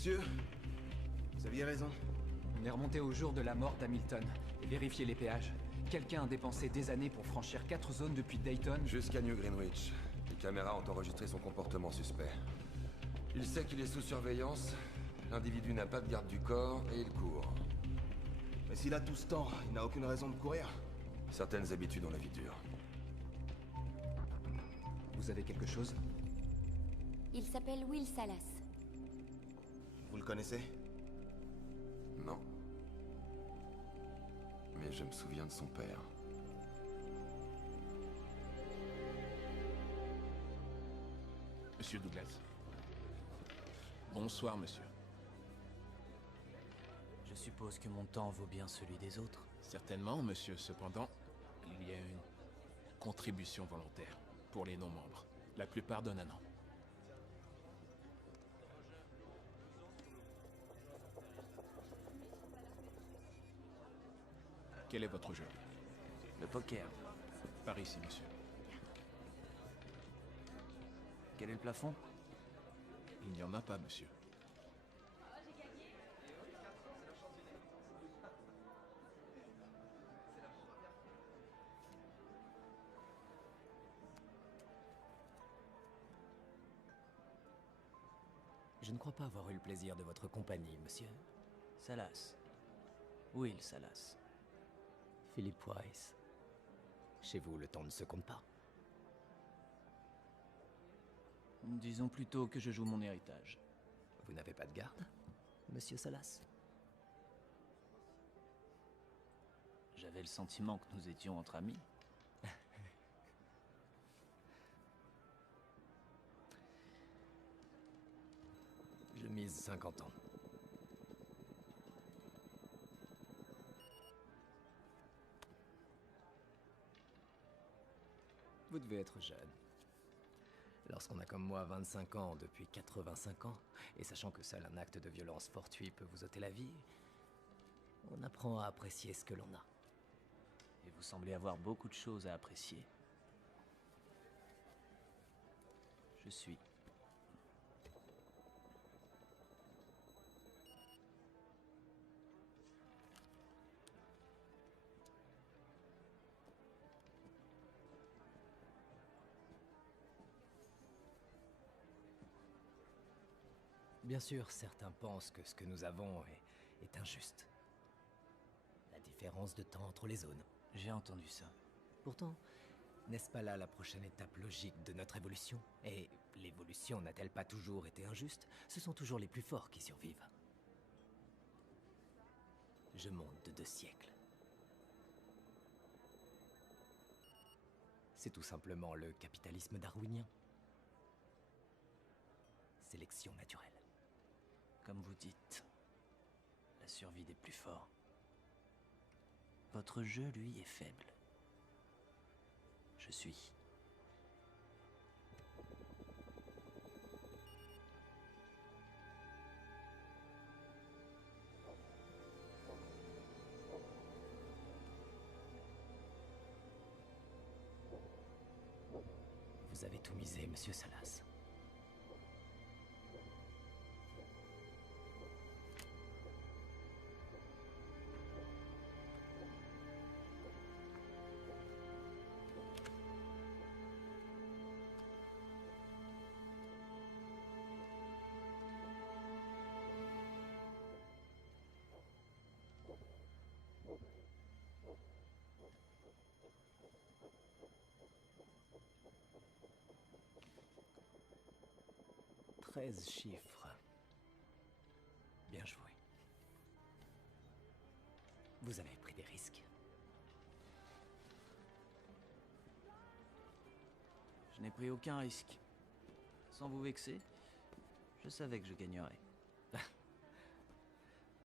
Monsieur, vous aviez raison. On est remonté au jour de la mort d'Hamilton et vérifié les péages. Quelqu'un a dépensé des années pour franchir 4 zones depuis Dayton. Jusqu'à New Greenwich. Les caméras ont enregistré son comportement suspect. Il sait qu'il est sous surveillance, l'individu n'a pas de garde du corps et il court. Mais s'il a tout ce temps, il n'a aucune raison de courir. Certaines habitudes ont la vie dure. Vous avez quelque chose? Il s'appelle Will Salas. Vous le connaissez? Non. Mais je me souviens de son père. Monsieur Douglas. Bonsoir, monsieur. Je suppose que mon temps vaut bien celui des autres. Certainement, monsieur. Cependant, il y a une contribution volontaire pour les non-membres. La plupart donnent un an. Quel est votre jeu? Le poker. Par ici, monsieur. Quel est le plafond? Il n'y en a pas, monsieur. Je ne crois pas avoir eu le plaisir de votre compagnie, monsieur. Salas. Will Salas. Philip Weiss. Chez vous, le temps ne se compte pas. Disons plutôt que je joue mon héritage. Vous n'avez pas de garde, monsieur Salas? J'avais le sentiment que nous étions entre amis. Je mise 50 ans. Vous devez être jeune. Lorsqu'on a comme moi 25 ans depuis 85 ans, et sachant que seul un acte de violence fortuit peut vous ôter la vie, on apprend à apprécier ce que l'on a. Et vous semblez avoir beaucoup de choses à apprécier. Je suis. Bien sûr, certains pensent que ce que nous avons est injuste. La différence de temps entre les zones. J'ai entendu ça. Pourtant, n'est-ce pas là la prochaine étape logique de notre évolution? Et l'évolution n'a-t-elle pas toujours été injuste? Ce sont toujours les plus forts qui survivent. Je monte de 2 siècles. C'est tout simplement le capitalisme darwinien. Sélection naturelle. Comme vous dites, la survie des plus forts. Votre jeu, lui, est faible. Je suis. Vous avez tout misé, monsieur Salas. « 13 chiffres. Bien joué. Vous avez pris des risques. Je n'ai pris aucun risque. Sans vous vexer, je savais que je gagnerais.